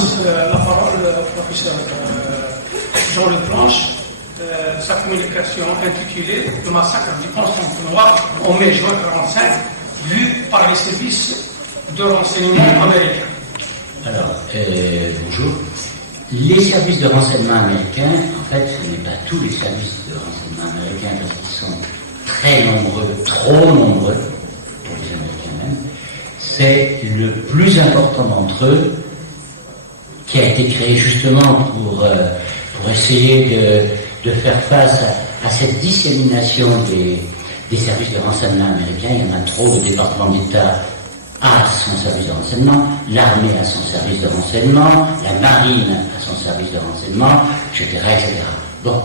passe la parole au professeur Jean-Luc Planche. Sa communication intitulée Le massacre du Constantinople en mai-juin 1945, vu par les services de renseignement américains. Alors, bonjour. Les services de renseignement américains, en fait, ce n'est pas tous les services de renseignement américains, parce qu'ils sont très nombreux, trop nombreux, pour les Américains même. C'est le plus important d'entre eux qui a été créé justement pour essayer de faire face à cette dissémination des services de renseignement américains. Il y en a trop. Le département d'État a son service de renseignement, l'armée a son service de renseignement, la marine a son service de renseignement, etc., etc. Bon.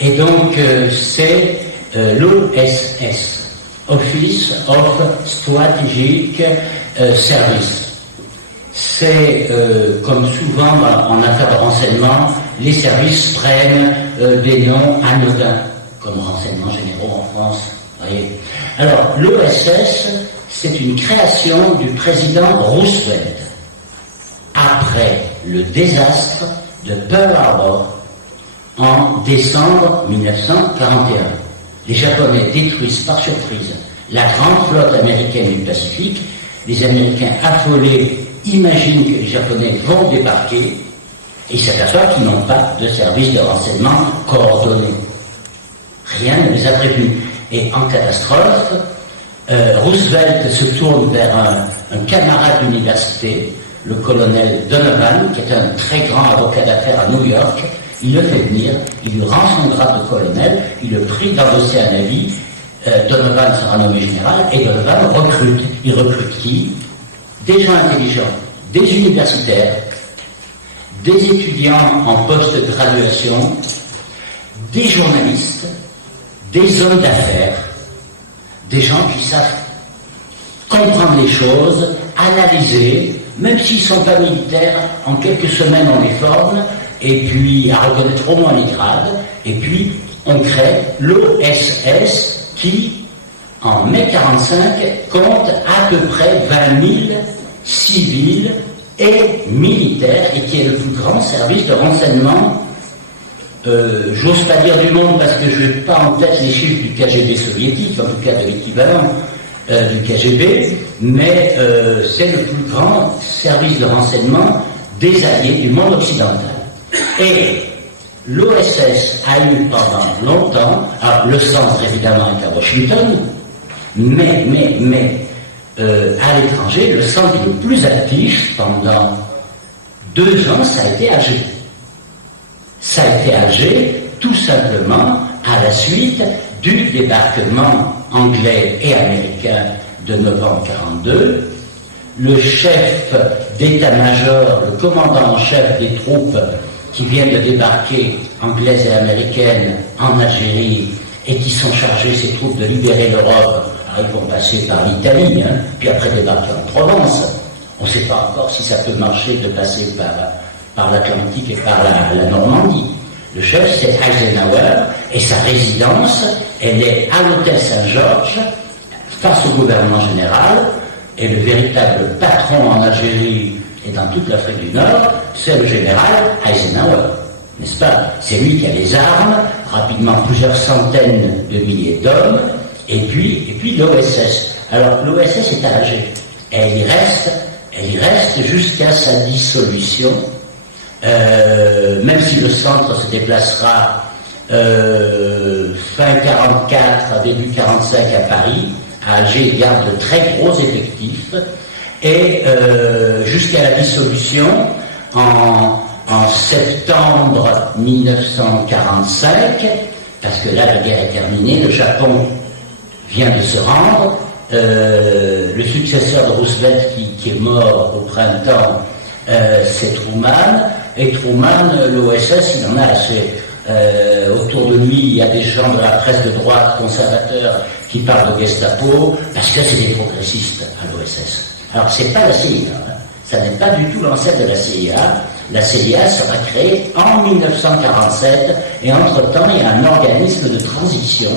Et donc, c'est l'OSS, Office of Strategic Service. C'est, comme souvent en affaires de renseignement, les services prennent des noms anodins, comme renseignements généraux en France. Voyez. Alors, l'OSS, c'est une création du président Roosevelt après le désastre de Pearl Harbor en décembre 1941. Les Japonais détruisent par surprise la grande flotte américaine du Pacifique. Les Américains affolés imaginent que les Japonais vont débarquer et s'aperçoivent qu'ils n'ont pas de service de renseignement coordonné. Rien ne les a prévenus. Et en catastrophe, Roosevelt se tourne vers un camarade d'université, le colonel Donovan, qui est un très grand avocat d'affaires à New York. Il le fait venir, il lui rend son grade de colonel, il le prie d'endosser un habit. Donovan sera nommé général et Donovan recrute. Il recrute qui? Des gens intelligents, des universitaires, des étudiants en post-graduation, des journalistes, des hommes d'affaires, des gens qui savent comprendre les choses, analyser, même s'ils ne sont pas militaires, en quelques semaines on les forme, et puis à reconnaître au moins les grades, et puis on crée l'OSS qui, en mai 1945, compte à peu près 20 000 civils et militaires, et qui est le plus grand service de renseignement, j'ose pas dire du monde parce que je n'ai pas en tête les chiffres du KGB soviétique, en tout cas de l'équivalent du KGB, mais c'est le plus grand service de renseignement des alliés du monde occidental. Et l'OSS a eu pendant longtemps, alors le centre évidemment est à Washington, mais à l'étranger, le centre le plus actif pendant 2 ans, ça a été Alger. Ça a été Alger, tout simplement à la suite du débarquement anglais et américain de novembre 1942. Le chef d'état-major, le commandant en chef des troupes qui viennent de débarquer, anglaises et américaines, en Algérie, et qui sont chargés, ces troupes, de libérer l'Europe. Alors ils vont passer par l'Italie, puis après débarquer en Provence. On ne sait pas encore si ça peut marcher de passer par l'Atlantique et par la Normandie. Le chef, c'est Eisenhower, et sa résidence, elle est à l'hôtel Saint-Georges, face au gouvernement général, et le véritable patron en Algérie et dans toute l'Afrique du Nord, c'est le général Eisenhower, n'est-ce pas? C'est lui qui a les armes, rapidement plusieurs centaines de milliers d'hommes, et puis l'OSS. Alors l'OSS est à Alger, et elle y reste jusqu'à sa dissolution, même si le centre se déplacera fin 44, début 45 à Paris. À Alger, il garde de très gros effectifs, et jusqu'à la dissolution en septembre 1945, parce que là la guerre est terminée, le Japon vient de se rendre, le successeur de Roosevelt qui est mort au printemps, c'est Truman, et Truman, l'OSS, il en a assez. Autour de lui, il y a des gens de la presse de droite conservateurs qui parlent de Gestapo, parce que c'est des progressistes à l'OSS. Alors c'est pas la CIA, ça n'est pas du tout l'ancêtre de la CIA. La CIA sera créée en 1947, et entre-temps, il y a un organisme de transition.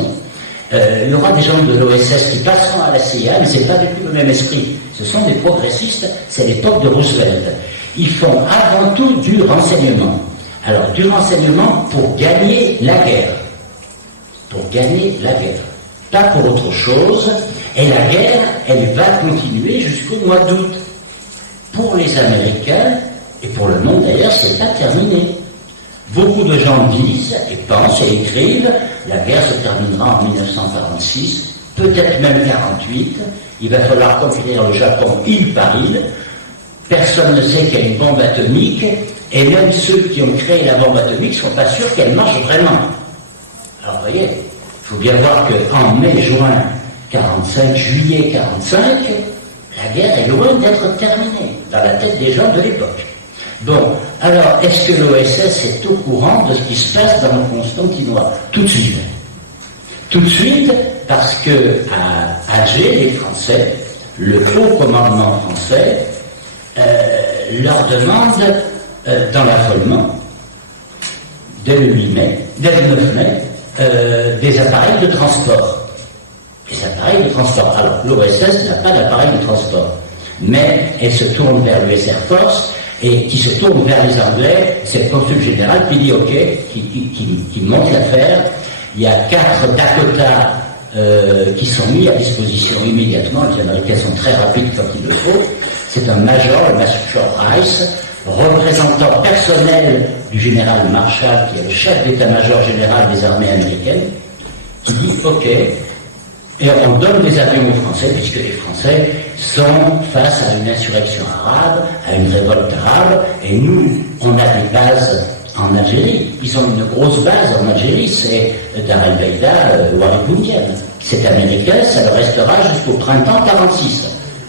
Il y aura des gens de l'OSS qui passeront à la CIA, mais c'est pas du tout le même esprit. Ce sont des progressistes, c'est l'époque de Roosevelt. Ils font avant tout du renseignement. Alors, du renseignement pour gagner la guerre. Pour gagner la guerre. Pas pour autre chose. Et la guerre, elle va continuer jusqu'au mois d'août. Pour les Américains, et pour le monde d'ailleurs, c'est pas terminé. Beaucoup de gens disent, et pensent, et écrivent, la guerre se terminera en 1946, peut-être même 48. Il va falloir conquérir le Japon île par île. Personne ne sait qu'il y a une bombe atomique, et même ceux qui ont créé la bombe atomique ne sont pas sûrs qu'elle marche vraiment. Alors, vous voyez, il faut bien voir qu'en mai, juin 45, juillet 45, la guerre est loin d'être terminée, dans la tête des gens de l'époque. Bon, alors, est-ce que l'OSS est au courant de ce qui se passe dans le Constantinois? Tout de suite. Tout de suite, parce que à Alger, les Français, le haut commandement français, leur demande, dans l'affolement, dès le 9 mai, des appareils de transport. Des appareils de transport. Alors, l'OSS n'a pas d'appareil de transport, mais elle se tourne vers l'US Air Force, et qui se tourne vers les Anglais. C'est le consul général qui dit OK, qui monte l'affaire. Il y a 4 Dakota qui sont mis à disposition immédiatement. Les Américains sont très rapides quand il le faut. C'est un major, le Major Rice, représentant personnel du général Marshall, qui est le chef d'état-major général des armées américaines, qui dit OK, et on donne des avions aux Français, puisque les Français sont face à une insurrection arabe, à une révolte arabe, et nous, on a des bases en Algérie. Ils ont une grosse base en Algérie, c'est Dar el-Beida, Warren Boumdienne. C'est américain, ça le restera jusqu'au printemps 46.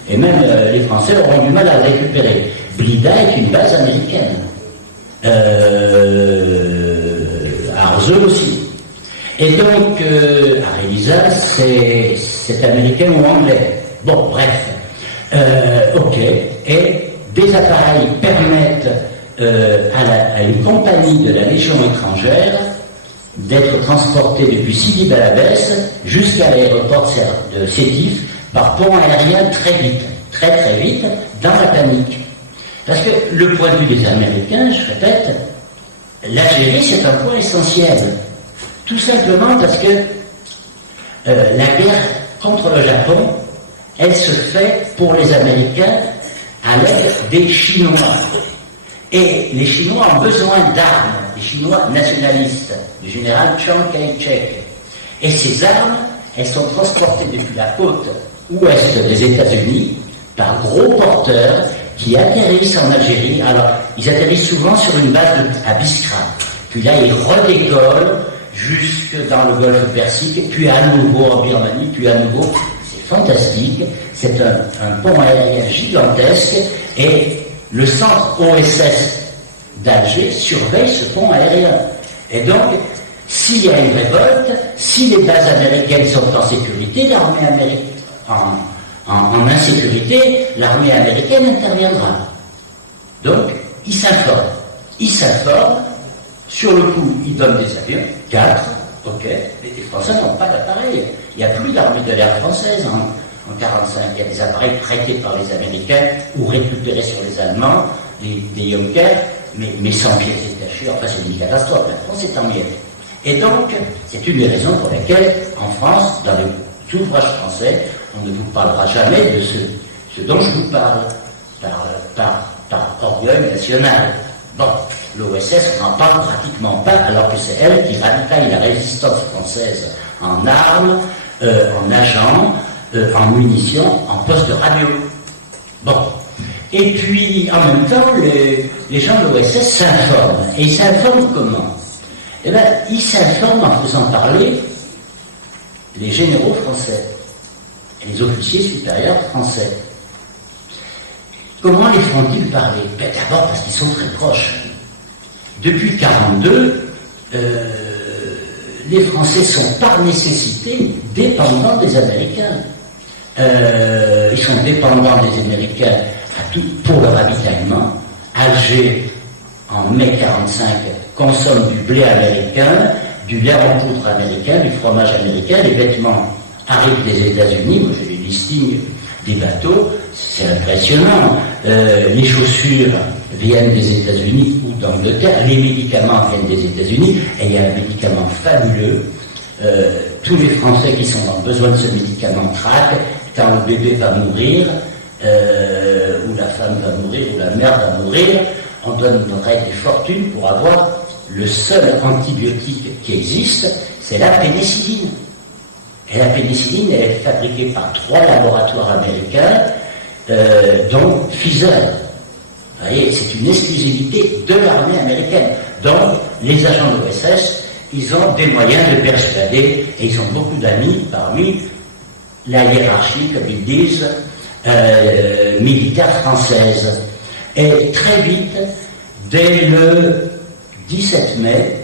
Et même les Français auront du mal à le récupérer. Blida est une base américaine. Arzew aussi. Et donc, Arelisa, c'est américain ou anglais. Bon, bref. OK. Et des appareils permettent à une compagnie de la Légion étrangère d'être transportée depuis Sidi Belabès jusqu'à l'aéroport de Sétif par pont aérien très vite, très vite, dans la panique. Parce que le point de vue des Américains, je répète, l'Algérie c'est un point essentiel. Tout simplement parce que la guerre contre le Japon, elle se fait pour les Américains à l'aide des Chinois. Et les Chinois ont besoin d'armes, les Chinois nationalistes, du général Chiang Kai-shek. Et ces armes, elles sont transportées depuis la côte ouest des États-Unis par gros porteurs qui atterrissent en Algérie. Alors, ils atterrissent souvent sur une base à Biskra. Puis là, ils redécollent jusque dans le golfe Persique, puis à nouveau en Birmanie, puis à nouveau. C'est fantastique. C'est un pont aérien gigantesque et le centre OSS d'Alger surveille ce pont aérien. Et donc, s'il y a une révolte, si les bases américaines sont en sécurité, l'armée américaine en insécurité, l'armée américaine interviendra. Donc, ils s'informent. Ils s'informent. Sur le coup, ils donnent des avions, 4, OK. Les Français n'ont pas d'appareil. Il n'y a plus d'armée de l'air française en 1945. Il y a des appareils prêtés par les Américains ou récupérés sur les Allemands, des Junkers, mais sans pièces détachées. Enfin, c'est une catastrophe. La France est en miettes. Et donc, c'est une des raisons pour lesquelles, en France, dans les ouvrages français, on ne vous parlera jamais de ce dont je vous parle, par orgueil national. Bon, l'OSS n'en parle pratiquement pas, alors que c'est elle qui ravitaille la résistance française en armes, en agents, en munitions, en postes de radio. Bon. Et puis, en même temps, les gens de l'OSS s'informent. Et ils s'informent comment? Eh bien, ils s'informent en faisant parler les généraux français et les officiers supérieurs français. Comment les font-ils parler? Ben, d'abord parce qu'ils sont très proches. Depuis 1942, les Français sont par nécessité dépendants des Américains. Ils sont dépendants des Américains pour le ravitaillement. Alger, en mai 1945, consomme du blé américain, du lait en poudre américain, du fromage américain, les vêtements arrivent des États-Unis. Moi, j'ai les listings des bateaux, c'est impressionnant. Les chaussures viennent des États-Unis ou d'Angleterre. Les médicaments viennent des États-Unis, et il y a un médicament fabuleux. Tous les Français qui ont besoin de ce médicament craquent quand le bébé va mourir, ou la femme va mourir, ou la mère va mourir. On donnerait des fortunes pour avoir le seul antibiotique qui existe, c'est la pénicilline. Et la pénicilline, elle est fabriquée par 3 laboratoires américains, dont Pfizer. Vous voyez, c'est une exclusivité de l'armée américaine. Donc, les agents de l'OSS, ils ont des moyens de persuader, et ils ont beaucoup d'amis parmi la hiérarchie, comme ils disent, militaire française. Et très vite, dès le 17 mai,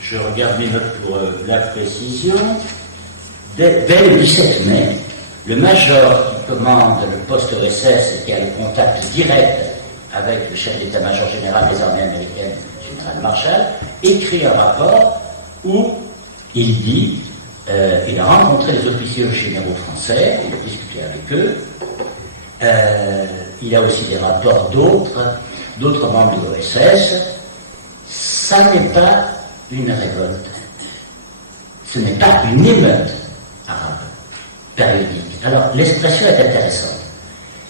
je regarde mes notes pour la précision, dès le 17 mai, le major qui commande le poste OSS et qui a le contact direct avec le chef d'état-major général des armées américaines, général Marshall, écrit un rapport où il dit, il a rencontré les officiers généraux français, il a discuté avec eux, il a aussi des rapports d'autres membres de l'OSS. Ça n'est pas une révolte, ce n'est pas une émeute arabe périodique. Alors, l'expression est intéressante.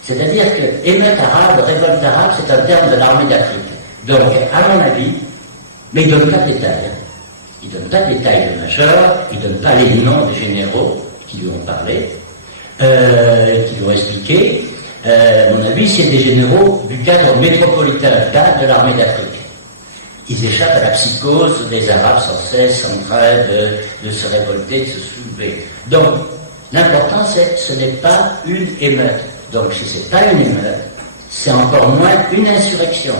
C'est-à-dire que émeute arabe, révolte arabe, c'est un terme de l'armée d'Afrique. Donc, à mon avis, mais il ne donne pas de détails. Il ne donne pas de détails de major, il ne donne pas les noms des généraux qui lui ont parlé, qui lui ont expliqué. À mon avis, c'est des généraux du cadre métropolitain de l'armée d'Afrique. Ils échappent à la psychose des Arabes sans cesse en train de se révolter, de se soulever. Donc, l'important, c'est ce n'est pas une émeute. Donc, si ce n'est pas une émeute, c'est encore moins une insurrection.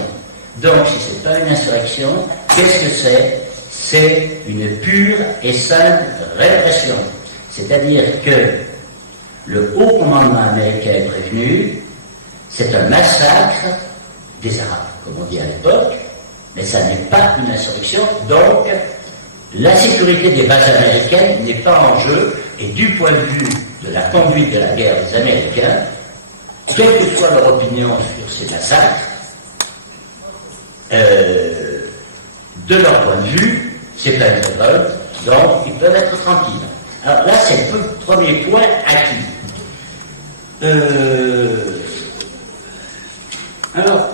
Donc, si ce n'est pas une insurrection, qu'est-ce que c'est? C'est une pure et simple répression. C'est-à-dire que le haut commandement américain est prévenu, c'est un massacre des Arabes, comme on dit à l'époque, mais ça n'est pas une insurrection, donc la sécurité des bases américaines n'est pas en jeu, et du point de vue de la conduite de la guerre des Américains, quelle que soit leur opinion sur ces massacres, de leur point de vue, c'est pas une révolte, donc ils peuvent être tranquilles. Alors là, c'est le premier point acquis. Alors,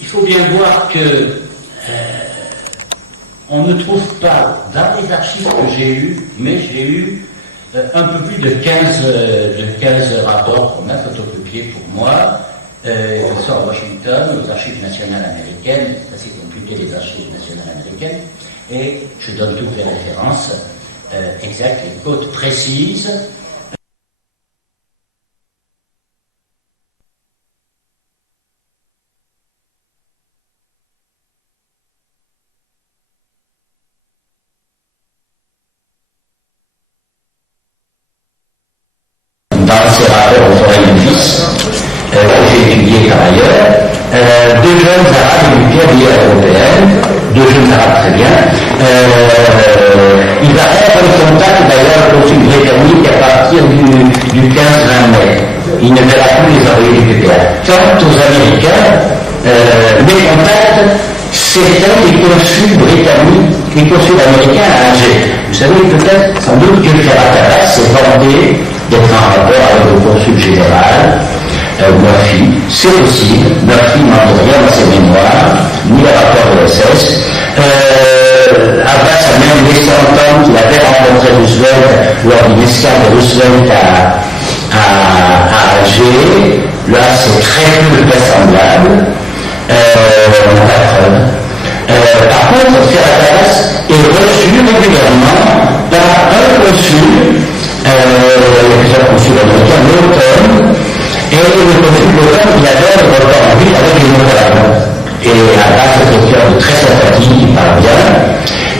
il faut bien voir que on ne trouve pas dans les archives que j'ai eues, mais j'ai eu un peu plus de 15 rapports qu'on a photocopiés pour moi, qui sont à Washington, aux archives nationales américaines, c'est assez compliqué les archives nationales américaines, et je donne toutes les références exactes, les codes précises. Dans ces rapports au Forêt du Fils, que j'ai étudié par ailleurs, 2 jeunes Arabes d'une pionnière européenne, 2 jeunes Arabes très bien. Il va être en contact d'ailleurs au consul britannique à partir du 15-20 mai. Il ne verra plus les envoyés du PPA. Quant aux Américains, les contacts, c'était les consuls britanniques, les consuls américains à Alger. Vous savez peut-être, sans doute, que Ferhat Abbas s'est vanté d'être en rapport avec le consul général, Murphy. C'est possible, Murphy n'en dit rien dans ses mémoires, ni le rapport de l'OSS. Abbas a même laissé entendre qu'il avait rencontré Roosevelt lors d'une escale de Roosevelt à Alger. Là, c'est très peu vraisemblable. On n'a pas de preuve. Par contre, Ferhat Abbas est reçu régulièrement par un consul, plusieurs consuls américains, l'automne, et le consul l'automne, il avait le rapport en ville avec les Mongols. Et Abbas est quelqu'un de très sympathique, il parle bien,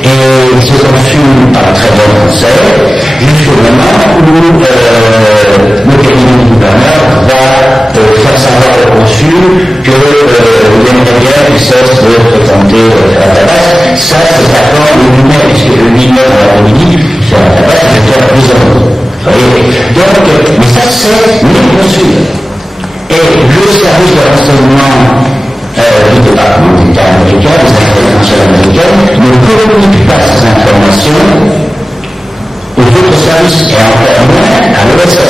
et ce consul parle très bien français, jusqu'au moment où le cabinet du gouverneur va faire savoir au consul qu'il aimerait bien qu'il cesse de fréquenter Ferhat Abbas. Ça, c'est avant le lui-même, puisque le lui-même dans l'après-midi, Ferhat Abbas était un prisonnier. Donc, mais ça, c'est les consuls. Et le service de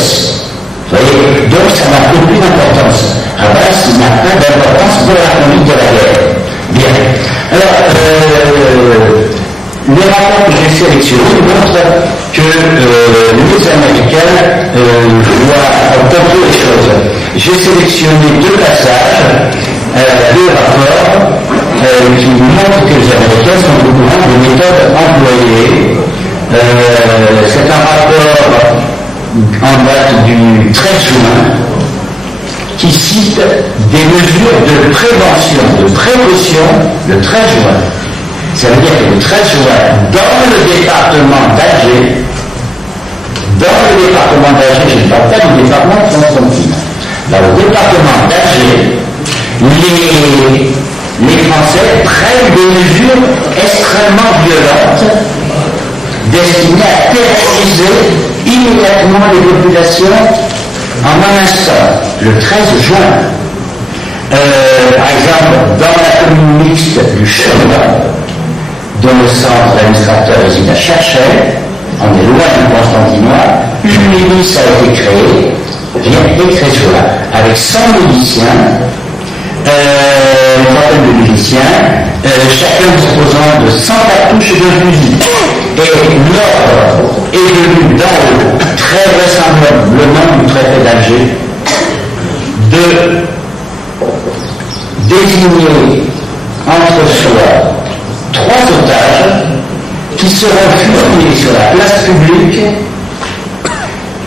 l'URSS. Vous voyez, donc ça n'a aucune importance. Abbas n'a pas d'importance pour la conduite de la guerre. Bien. Alors, les rapports que j'ai sélectionnés montrent que les Américains ont compris les choses. J'ai sélectionné deux passages, deux rapports qui montrent que les Américains sont au courant des méthodes employées. C'est un rapport en date du 13 juin qui cite des mesures de prévention, de précaution le 13 juin. Ça veut dire que le 13 juin, dans le département d'Alger, je ne parle pas du département de Constantine, dans le département d'Alger, les Français prennent des mesures extrêmement violentes destinées à terroriser immédiatement les populations en un instant, le 13 juin. Par exemple, dans la commune mixte du Chemin, dont le centre administrateur réside à Cherchel, on est loin du Constantinois, une milice a été créée, bien écrite là, avec 100 miliciens, une trentaine de miliciens, chacun disposant de 100 cartouches de fusil. Et l'ordre est venu d'en haut, très vraisemblablement du traité d'Alger, de désigner entre soi 3 otages qui seront fusillés sur la place publique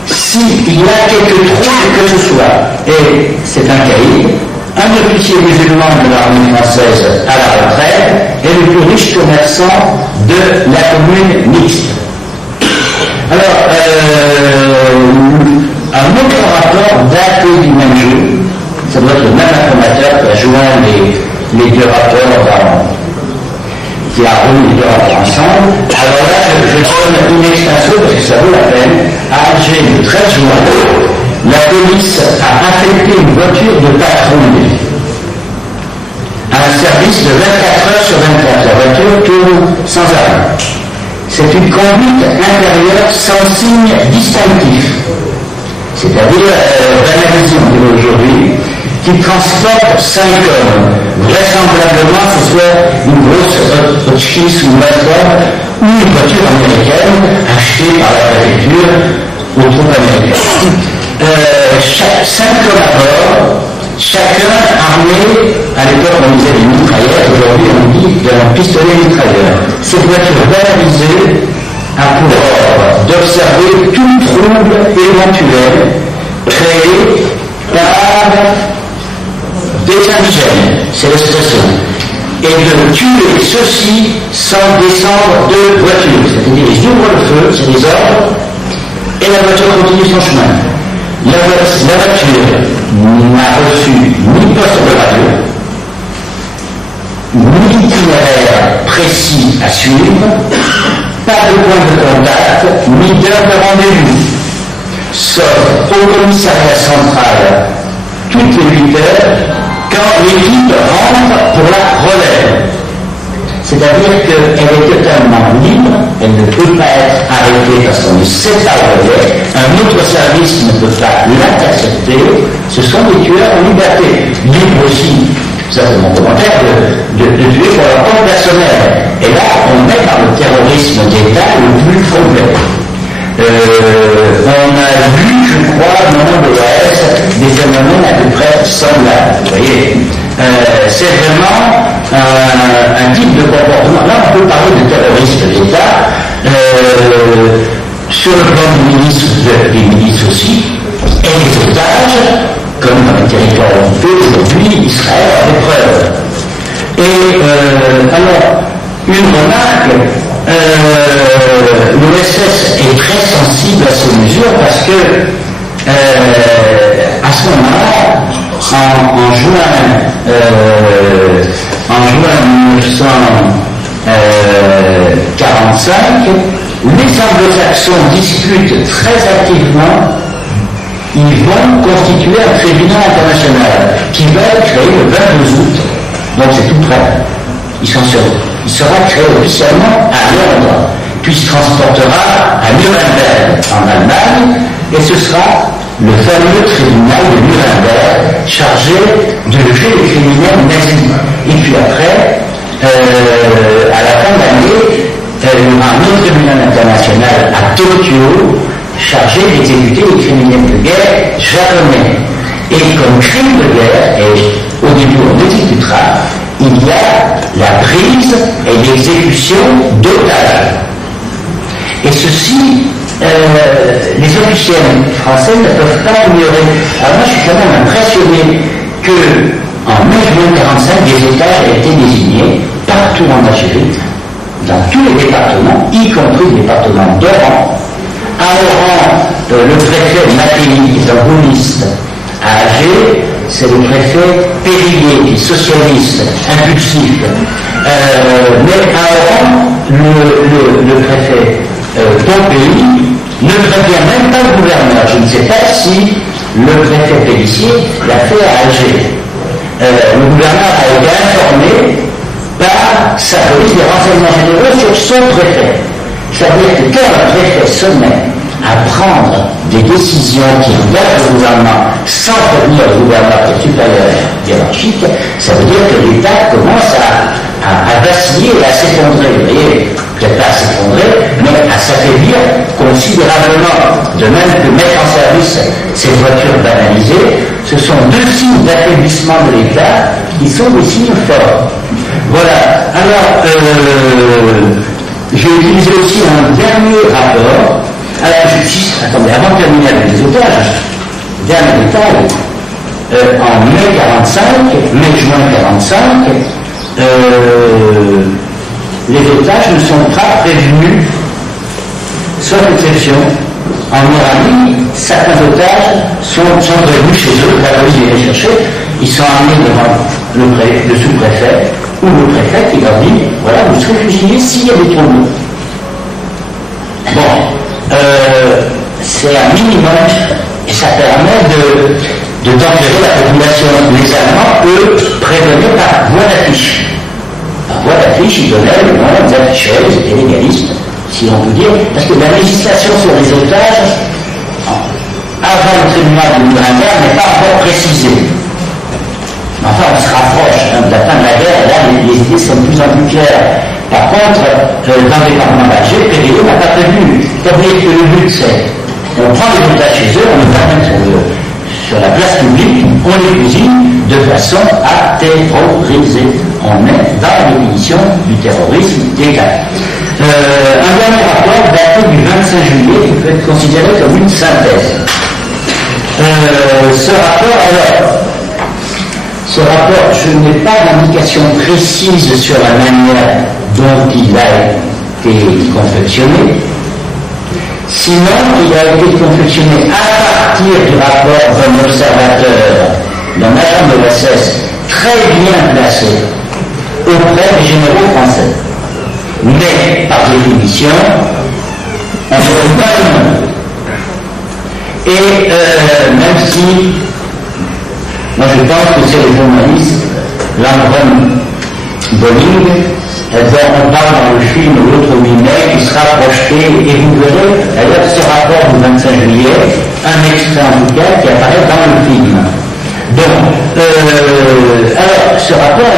s'il y a quelque trouble que ce soit. Et c'est un caïd, un officier musulman de l'armée française à la retraite et le plus riche commerçant de la commune mixte. Alors, un autre rapport daté du même jour, ça doit être le même informateur qui a joint les deux rapports qui a remis les deux rapports ensemble. Alors là, je donne une extension parce que ça vaut la peine. À Alger, le 13 juin, la police a affecté une voiture de patrouille à un service de 24 heures sur 24. La voiture tourne sans arrêt. C'est une conduite intérieure sans signe distinctif. C'est-à-dire, banalisé aujourd'hui, qui transporte 5 hommes. Vraisemblablement, ce soit une grosse Hotchkiss ou une Mazda ou une voiture américaine achetée par la préfecture aux troupes américaines. 5 hommes à bord, chacun armé, à l'époque on disait des mitrailleurs, aujourd'hui on dit d'un pistolet mitrailleur. Cette voiture banalisée a pour ordre d'observer tout trouble éventuel créé par des indigènes, c'est l'expression, et de tuer ceux-ci sans descendre de voiture. C'est-à-dire ils ouvrent le feu, c'est des ordres, et la voiture continue son chemin. La voiture n'a reçu ni poste de radio, ni itinéraire précis à suivre, pas de point de contact, ni d'heure de rendez-vous, sauf au commissariat central toutes les 8 heures, quand l'équipe rentre pour la relève. C'est-à-dire qu'elle est totalement libre, elle ne peut pas être arrêtée parce qu'on ne sait pas où elle est, un autre service ne peut pas l'intercepter, ce sont des tueurs en liberté. Libre aussi, ça c'est mon commentaire, de tuer pour leur compte personnel. Et là, on est dans le terrorisme d'État le plus complet. On a vu, je crois, dans l'Ouest, des phénomènes à peu près semblables. Vous voyez, c'est vraiment un type de comportement. Là, on peut parler de terrorisme d'État. Sur le plan des milices aussi, et des otages, comme dans les territoires occupés aujourd'hui, Israël a des preuves. Et alors, une remarque. L'OSS est très sensible à ces mesures parce que à ce moment-là, en juin 1945, les anglo-saxons discutent très activement. Ils vont constituer un tribunal international qui va être créé le 22 août. Donc c'est tout prêt. Il sera créé officiellement à Londres. puis se transportera à Nuremberg en Allemagne, et ce sera le fameux tribunal de Nuremberg chargé de juger les criminels nazis. Et puis après, à la fin de l'année, il y aura un autre tribunal international à Tokyo chargé d'exécuter les criminels de guerre japonais. Et comme crime de guerre, et au début on exécutera, il y a la prise et l'exécution d'otages. Et ceci, les officiels français ne peuvent pas ignorer. Alors moi je suis quand même impressionné qu'en mai-juin 1945, des otages aient été désignés partout en Algérie, dans tous les départements, y compris le département d'Oran. À Oran, le préfet Mattei, qui est un gaulliste, à Alger, c'est le préfet Périllier, qui est socialiste, impulsif. Mais à Oran, le préfet Pompéi ne prévient même pas le gouverneur. Je ne sais pas si le préfet Pélissier l'a fait à Alger. Le gouverneur a été informé par sa police des renseignements généraux sur son préfet. C'est-à-dire que quand le préfet se met à prendre des décisions qui regardent le gouvernement sans prévenir le gouverneur qui est supérieur hiérarchique, ça veut dire que l'État commence à vaciller et à s'effondrer. Vous voyez, peut-être pas à s'effondrer, mais à s'affaiblir considérablement. De même que mettre en service ces voitures banalisées, ce sont deux signes d'affaiblissement de l'État qui sont des signes forts. Voilà. Alors, j'ai utilisé aussi un dernier rapport. Alors, attendez, avant de terminer avec les otages, dernier détail, en mai 45, mai-juin 45, les otages ne sont pas prévenus, sauf exception. En Moranie, certains otages sont prévenus chez eux, la police vient les chercher, ils sont amenés devant le sous-préfet ou le préfet qui leur dit, voilà, vous serez fusillés s'il y a des troubles. Bon. C'est un minimum et ça permet de tempérer la population. Les Allemands, eux, prévenaient par voie d'affiche. Par voie d'affiche, ils donnaient le nom, ils affichaient, ils étaient légalistes, si on peut dire, parce que la législation sur les otages, avant le tribunal de Nuremberg, n'est pas encore précisée. Enfin, on se rapproche de la fin de la guerre, là, les idées sont de plus en plus claires. Par contre, dans le département d'Alger, Périllier n'a pas prévenu. C'est-à-dire que le but, c'est on prend les otages chez eux, on les amène sur la place publique, on les fusille de façon à terroriser. On est dans la définition du terrorisme d'État. Un dernier rapport daté du 25 juillet qui peut être considéré comme une synthèse. Ce rapport, je n'ai pas d'indication précise sur la manière dont il a été confectionné. Sinon, il a été confectionné à partir du rapport d'un observateur, d'un agent de l'SS très bien placé auprès des généraux français. Mais, par définition, on ne trouve pas le nom. Et même si, moi je pense que c'est le journaliste, Landrum Bolling, on parle dans le film L'autre mai qui sera projeté, et vous verrez d'ailleurs ce rapport du 25 juillet, un extrait en tout cas qui apparaît dans le film. Donc, alors ce rapport,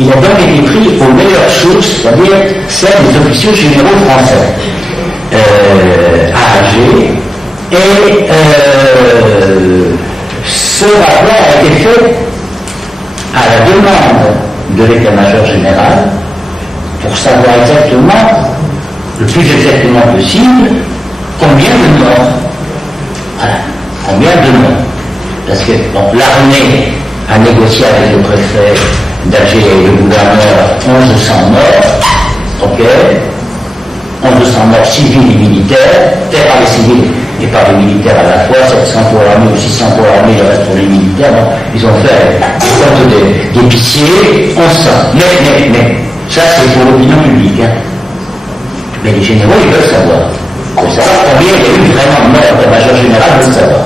il a donc été pris aux meilleures sources, c'est-à-dire celles des officiers généraux français à Alger, et ce rapport a été fait à la demande de l'état-major général pour savoir exactement, le plus exactement possible, combien de morts. Voilà, combien de morts. Parce que l'armée a négocié avec le préfet d'Alger et le gouverneur 1100 morts, ok, 1100 morts civils et militaires, faits par les civils et par les militaires à la fois, 700 pour l'armée ou 600 pour l'armée, le reste pour les militaires. Bon, ils ont fait compte d'épiciers, 1100. Mais, ça c'est pour l'opinion publique. Hein. Mais les généraux, ils veulent savoir. Pour savoir combien il y a eu vraiment de morts, le major général veut savoir.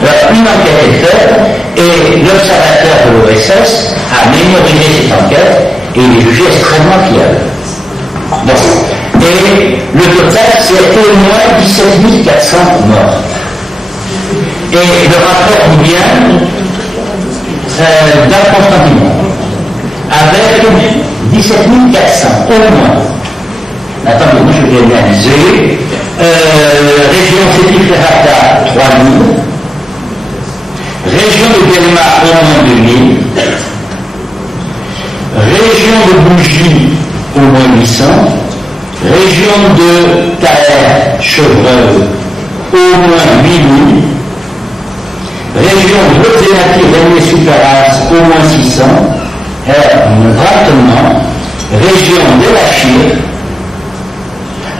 Alors, une enquête est faite, et l'observateur de l'OSS a mémorisé cette enquête, et il est jugé extrêmement fiable. Bon. et le total c'est au moins 17 400 morts. Et le rapport nous vient d'un Constantinople, avec 17 400 au moins. Attendez, moi je vais analyser. Région Sétiférata, 3000. Région de Guelma, au moins 2000. Région de Bougie, au moins 800. Région de Taher, Chevreuil, au moins 8000. Région de Lozénati, Régnier-sous-Caras, au moins 600. Rapidement, région de la Chire.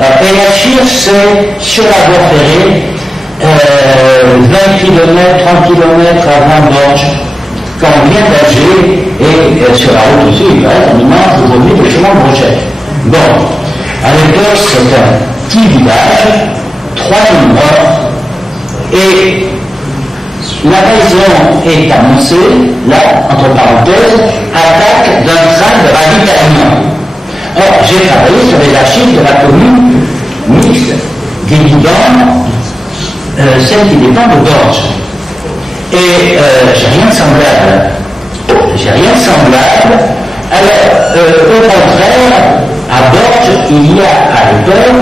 Et la Chire, c'est sur la voie ferrée, 20 km, 30 km avant Borges, quand on vient d'Alger, et sur la route aussi, il va être un immense aujourd'hui de chemin de Rochette. Bon, à l'époque, c'est un petit village, 3000 morts, et la raison est annoncée, là, entre parenthèses, attaque d'un train de ravitaillement. Or, j'ai travaillé sur les archives de la commune mixte des Liban, celle qui dépend de Borges. Et j'ai rien de semblable. Alors, au contraire, à Borges, il y a à l'époque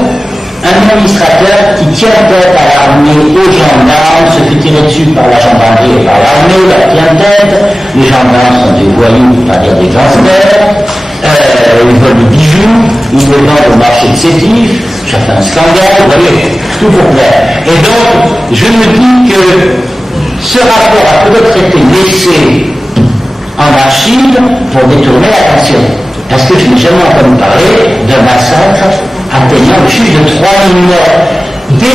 un administrateur qui tient tête à l'armée, aux gendarmes, se fait tirer dessus par la gendarmerie et par l'armée, leur tient tête. Les gendarmes sont des voyous, pour pas dire des gangsters. Ils volent des bijoux, ils les vendent au marché de Sétif, ça fait un scandale, vous voyez, tout pour plaire. Et donc, je me dis que ce rapport a peut-être été laissé en archive pour détourner l'attention. Parce que je n'ai jamais entendu parler d'un massacre atteignant le chiffre de 3000 morts. Des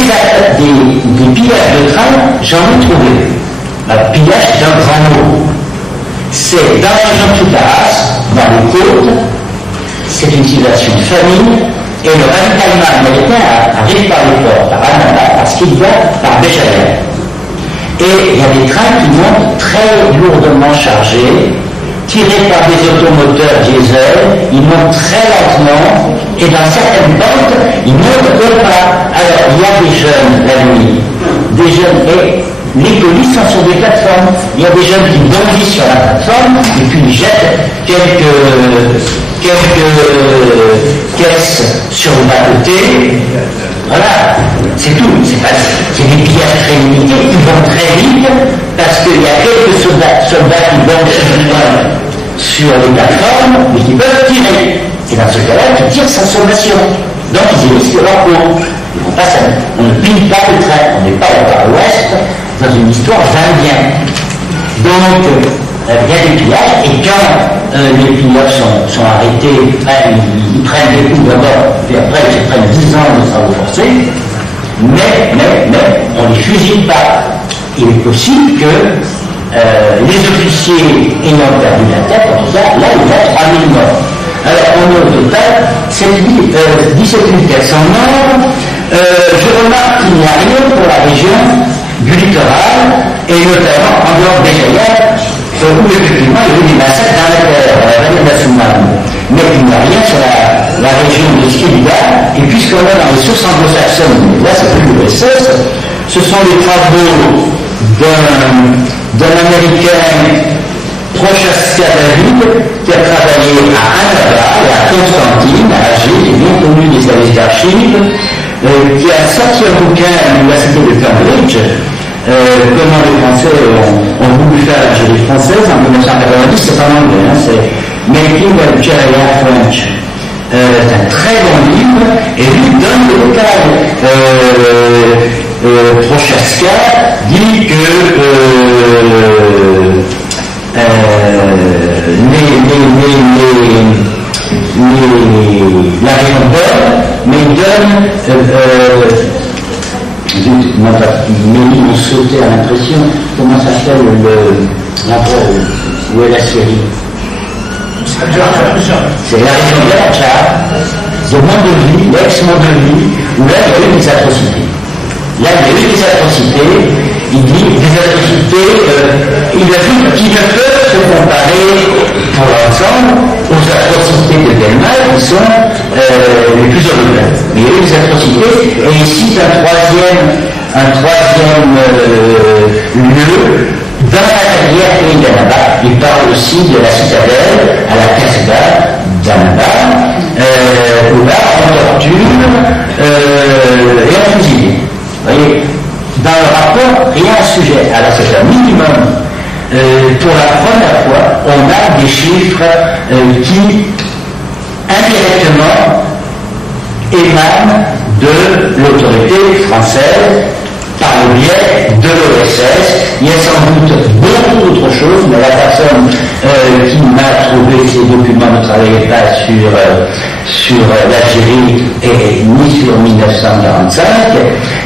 pillages de train, j'en ai trouvé. Un pillage d'un grand mot. C'est dans la région de Soukaras, dans les côtes, c'est une situation de famine, et le ravitaillement américain arrive par les ports, par Annaba, parce qu'il va par Béjaïa. Et il y a des trains qui montent très lourdement chargés, tirés par des automoteurs diesel, ils montent très lentement, et dans certaines pentes, ils montent au pas. Alors, il y a des jeunes la nuit, des jeunes, et les polices sont sur des plateformes. Il y a des jeunes qui bondissent sur la plateforme, et puis ils jettent quelques caisses sur le bas-côté. Voilà, c'est tout. C'est des pillages très limités, ils vont très vite, parce qu'il y a quelques soldats qui bondissent sur les plateformes, mais qui peuvent tirer. Et dans ce cas-là, qui tirent sans sommation. Donc ils risquent leur peau. On ne pille pas le train, on n'est pas là par l'ouest, dans une histoire d'indiens. Donc, il y a des pillages, et quand les pillages sont arrêtés, ils prennent des coups d'abord, puis après ils prennent 10 ans de travaux forcés, mais on ne les fusille pas. Il est possible que les officiers ayant perdu la tête, en tout cas, là il y a 3000 morts. Alors on est au total 17 400 morts. Je remarque qu'il n'y a rien pour la région du littoral, et notamment en dehors des Béjaïa, où effectivement il y a eu des massacres dans la vallée de la Soumane. Mais il n'y a rien sur la région de Skélida, et puisqu'on est dans les sources anglo-saxonnes, là c'est plus le SS, ce sont les travaux d'un Américain, Prochaska David, qui a travaillé à Annaba et à Constantine, à Alger, qui est bien connu des services d'archives, qui a sorti un bouquin à l'université de Cambridge, comment les Français ont voulu faire l'Algérie française en 1990, c'est pas en anglais, c'est Making Algeria French. C'est un très bon livre, et lui donne le détail. Prochaska dit que la région donne, mais il donne mes livres ont sauté à l'impression. Comment s'appelle l'endroit où est la Syrie? C'est la région de la Tchad, de Mandeville, l'ex-Mandeville, où là il y a eu des atrocités. Là il y a eu des atrocités, il dit des atrocités, il ajoute qui ne peuvent se comparer pour l'ensemble aux atrocités de Delmas qui sont les plus horribles. Mais il y a eu des atrocités, et ici un troisième lieu dans la carrière pays d'Annaba. Il parle aussi de la citadelle à la Casbah d'Annaba, où là on torture et on fusille. Vous voyez, dans le rapport, rien à ce sujet. Alors c'est un minimum. Pour la première fois, on a des chiffres qui, indirectement, émanent de l'autorité française par le biais de l'OSS. Il y a sans doute beaucoup d'autres choses, mais la personne qui m'a trouvé ces documents ne travaillait pas sur l'Algérie et ni sur 1945,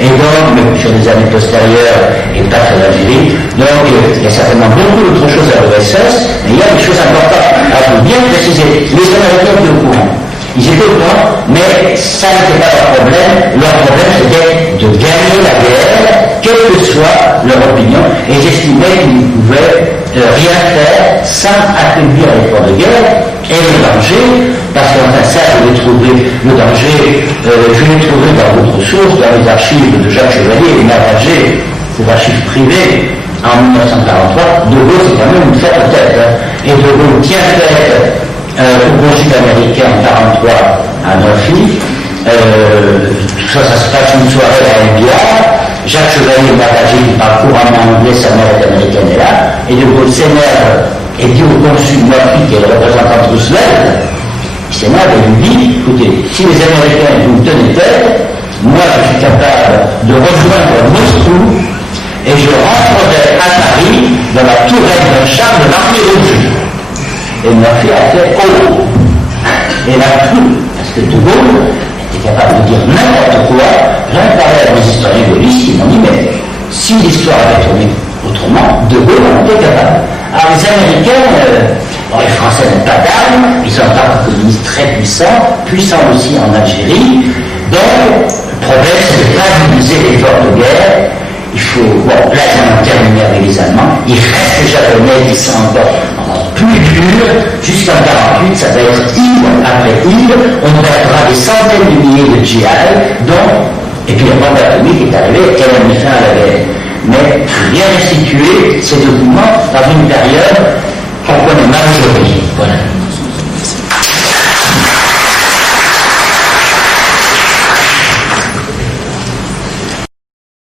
et donc sur les années postérieures et pas sur l'Algérie. Donc il y a certainement beaucoup d'autres choses à l'OSS, mais il y a des choses importantes. Alors il faut bien préciser, les Américains étaient au courant. Ils étaient au courant, mais ça n'était pas leur problème. Leur problème, c'était de gagner la guerre, quelle que soit leur opinion, et j'estimais qu'ils ne pouvaient rien faire sans affaiblir l'effort de guerre et le danger, parce qu'enfin ça, je l'ai trouvé, le danger, je l'ai trouvé dans d'autres sources, dans les archives de Jacques Chevalier et Navagé, ces archives privées, en 1943, De Gaulle, c'est quand même une fête tête, hein, et De Gaulle tient tête au consul américain en 1943 à Norfolk. Tout ça se passe une soirée à India. Jacques Chevalier Navagé, qui parle couramment anglais, sa mère est américaine, est là, et De Gaulle s'énerve et dit au consul Norfolk, qui est le représentant de Roosevelt, il s'énerve et lui dit, écoutez, si les Américains vous me tenez tête, moi je suis capable de rejoindre Moscou et je rentrerai à Paris dans la tourelle d'un char de l'armée rouge. Et Murphy a fait oh. Et là, parce que De Gaulle était capable de dire n'importe quoi. J'en ai parlé à mes historiens gaullistes qui m'ont dit, mais si l'histoire avait tourné autrement, De Gaulle en était capable. Alors les Américains, les Français n'ont pas d'armes, ils sont un parti communiste très puissant aussi en Algérie. Donc, le problème, c'est de ne pas diviser l'effort de guerre. Il faut, bon, là, ils ont terminé avec les Allemands. Il reste les Japonais qui sont encore plus durs. Jusqu'en 1948, ça va être île après île. On perdra des centaines de milliers de GI. Donc, et puis la bombe atomique est arrivée et elle a mis fin à la guerre. Mais il faut bien restituer ces documents dans une période qu'on connaît mal aujourd'hui. Voilà.